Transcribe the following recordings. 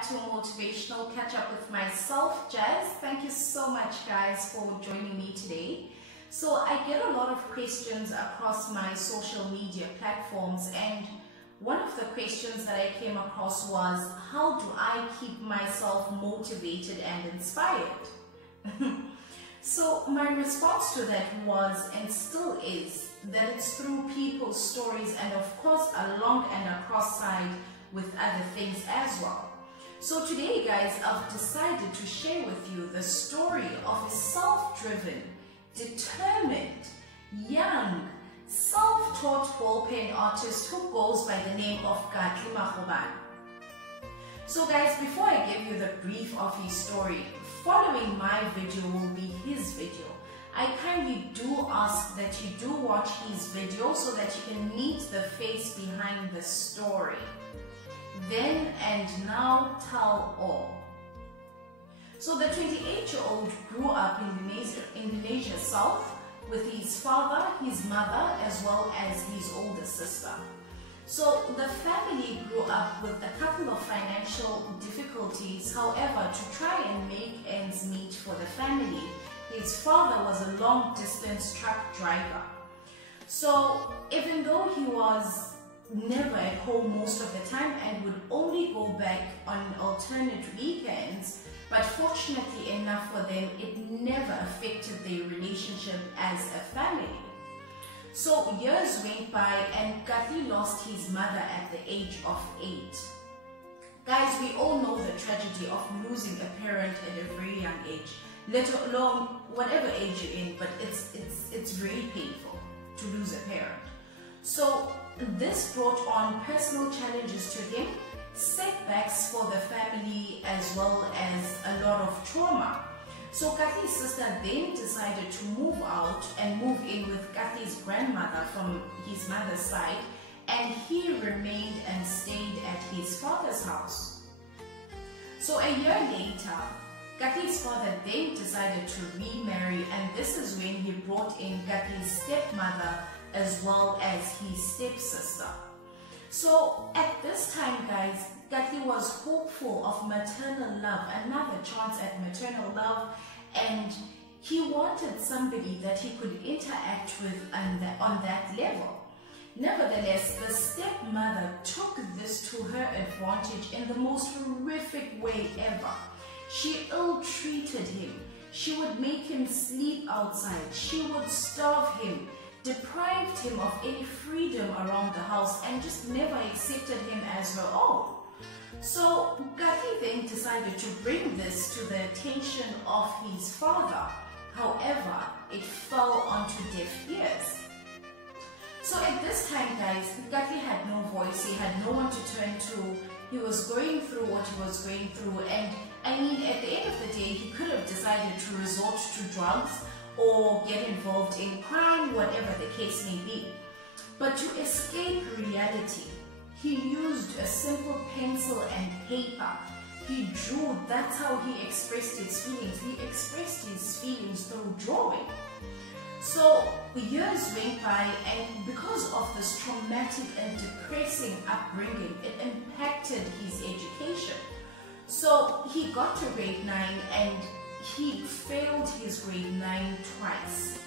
back to Motivational Catch Up with myself, Jazz. Thank you so much, guys, for joining me today. So I get a lot of questions across my social media platforms, and one of the questions that I came across was, how do I keep myself motivated and inspired? So my response to that was, and still is, that it's through people's stories and of course along and across side with other things as well. So today, guys, I've decided to share with you the story of a self-driven, determined, young, self-taught ballpen artist who goes by the name of Katli Mahoban. So guys, before I give you the brief of his story, following my video will be his video. I kindly do ask that you do watch his video so that you can meet the face behind the story. Then and now tell all. So the 28-year-old grew up in Indonesia South with his father, his mother, as well as his older sister. So the family grew up with a couple of financial difficulties. However, to try and make ends meet for the family, his father was a long-distance truck driver. So even though he was never at home most of the time and would only go back on alternate weekends, but fortunately enough for them, it never affected their relationship as a family. So years went by and Katli lost his mother at the age of 8. Guys, we all know the tragedy of losing a parent at a very young age, let alone whatever age you're in, but it's very painful to lose a parent. So this brought on personal challenges to him, setbacks for the family, as well as a lot of trauma. So Katli's sister then decided to move out and move in with Katli's grandmother from his mother's side, and he remained and stayed at his father's house. So a year later, Katli's father then decided to remarry, and this is when he brought in Katli's stepmother as well as his stepsister. So at this time, guys, Katli was hopeful of maternal love, another chance at maternal love, and he wanted somebody that he could interact with on that level. Nevertheless, the stepmother took this to her advantage in the most horrific way ever. She ill-treated him. She would make him sleep outside. She would starve him, deprived him of any freedom around the house, and just never accepted him as her own. So Katli then decided to bring this to the attention of his father. However, it fell onto deaf ears. So at this time, guys, Katli had no voice. He had no one to turn to. He was going through what he was going through, and I mean, at the end of the day, he could have decided to resort to drugs or get involved in crime, whatever the case may be. But to escape reality, he used a simple pencil and paper. He drew. That's how he expressed his feelings. He expressed his feelings through drawing. So years went by, and because of this traumatic and depressing upbringing, it impacted his education. So he got to grade 9 and he failed his grade 9 twice.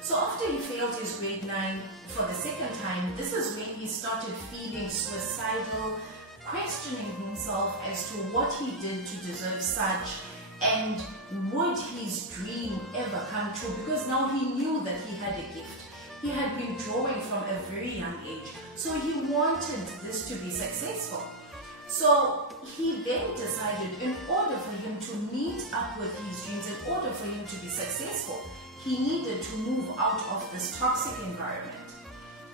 So after he failed his grade 9 for the second time, this is when he started feeling suicidal, questioning himself as to what he did to deserve such, and would his dream ever come true, because now he knew that he had a gift. He had been drawing from a very young age, so he wanted this to be successful. So he then decided, in order for him to meet up with his dreams, in order for him to be successful, he needed to move out of this toxic environment.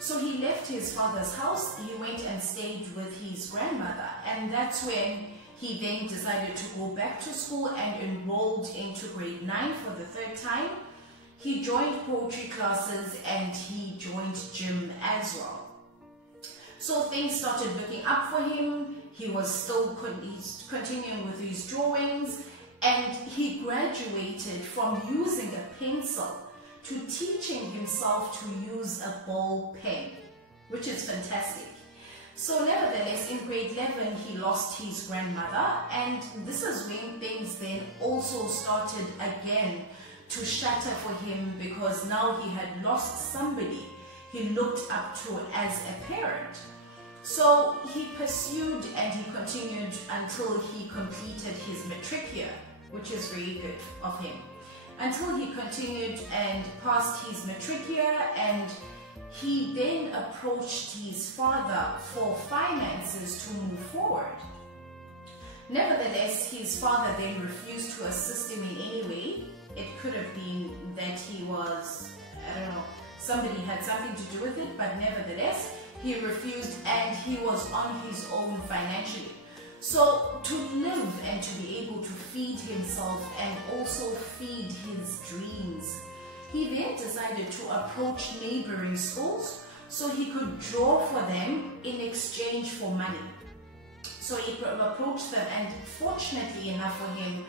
So he left his father's house, he went and stayed with his grandmother, and that's when he then decided to go back to school and enrolled into grade 9 for the 3rd time. He joined poetry classes and he joined gym as well. So things started looking up for him. He was still continuing with his drawings, and he graduated from using a pencil to teaching himself to use a ball pen, which is fantastic. So nevertheless, in grade 11, he lost his grandmother, and this is when things then also started again to shatter for him, because now he had lost somebody he looked up to as a parent. So he pursued and he continued until he completed his matric year, which is very good of him. Until he continued and passed his matric year, and he then approached his father for finances to move forward. Nevertheless, his father then refused to assist him in any way. It could have been that he was, I don't know, somebody had something to do with it, but nevertheless, he refused and he was on his own financially. So to live and to be able to feed himself and also feed his dreams, he then decided to approach neighboring schools so he could draw for them in exchange for money. So he approached them, and fortunately enough for him,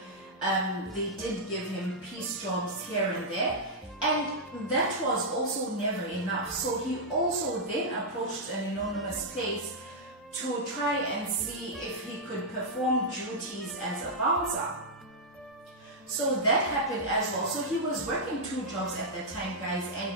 they did give him piece jobs here and there, and that was also never enough. So he also then approached an anonymous place to try and see if he could perform duties as a bouncer. So that happened as well. So he was working 2 jobs at that time, guys, and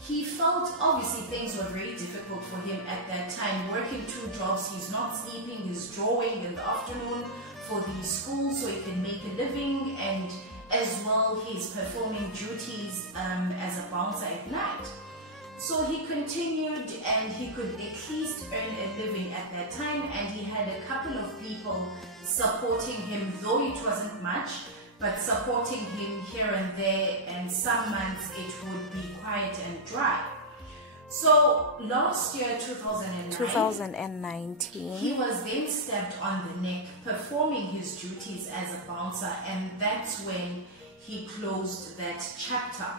he felt obviously things were very difficult for him at that time. Working 2 jobs, he's not sleeping, he's drawing in the afternoon for the school so he can make a living, and as well he's performing duties as a bouncer at night. So he continued and he could at least earn a living at that time, and he had a couple of people supporting him, though it wasn't much, but supporting him here and there, and some months it would be quiet and dry. So last year, 2019, he was then stabbed on the neck performing his duties as a bouncer, and that's when he closed that chapter.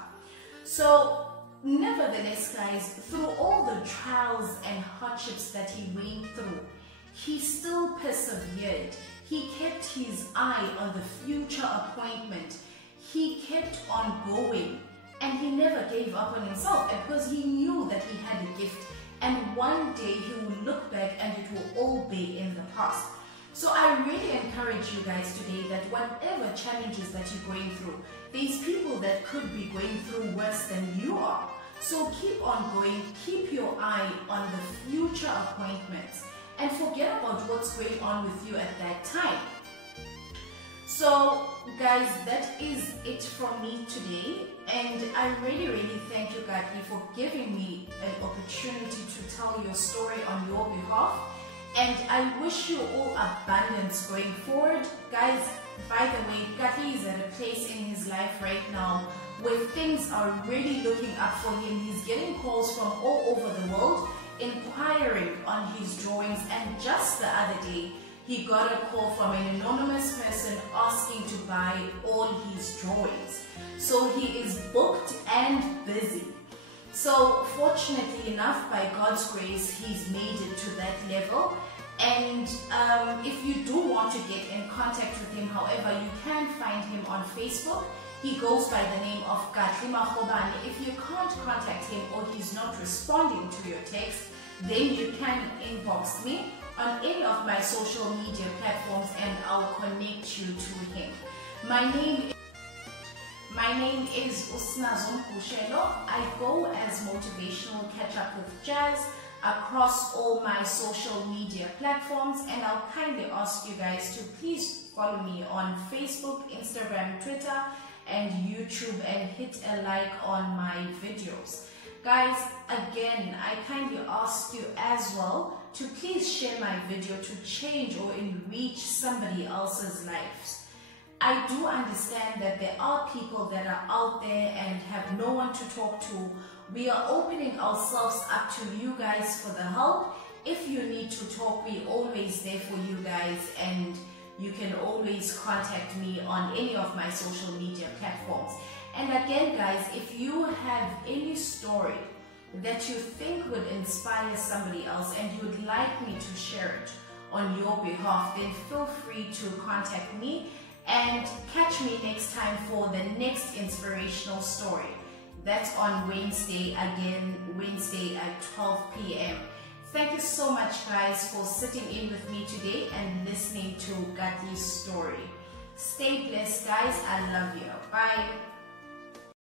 So nevertheless, guys, through all the trials and hardships that he went through, he still persevered. He kept his eye on the future appointment. He kept on going, and he never gave up on himself, because he knew that he had a gift, and one day he will look back and it will all be in the past. So I really encourage you guys today that whatever challenges that you're going through, there's people that could be going through worse than you are. So keep on going, keep your eye on the future appointments, and forget about what's going on with you at that time. So guys, that is it from me today, and I really thank you, Gatli, for giving me an opportunity to tell your story on your behalf, and I wish you all abundance going forward. Guys, by the way, Gatli is at a place in his life right now where things are really looking up for him. He's getting calls from all over the world inquiring on his drawings, and just the other day he got a call from an anonymous person asking to buy all his drawings. So he is booked and busy. So fortunately enough, by God's grace, he's made it to that level. And if you do want to get in contact with him, however, you can find him on Facebook. He goes by the name of Katlima Khobane. If you can't contact him or he's not responding to your text, then you can inbox me on any of my social media platforms and I'll connect you to him. My name is Usnazum Kushelo. I go as Motivational Catch Up with Jazz across all my social media platforms, and I'll kindly ask you guys to please follow me on Facebook, Instagram, Twitter, and YouTube, and hit a like on my videos. Guys, again, I kindly ask you as well to please share my video to change or enrich somebody else's lives. I do understand that there are people that are out there and have no one to talk to. We are opening ourselves up to you guys for the help. If you need to talk, we're always there for you guys, and you can always contact me on any of my social media platforms. And again, guys, if you have any story that you think would inspire somebody else and you would like me to share it on your behalf, then feel free to contact me, and catch me next time for the next inspirational story. That's on Wednesday, again, Wednesday at 12 p.m. Thank you so much, guys, for sitting in with me today and listening to Gati's story. Stay blessed, guys. I love you. Bye.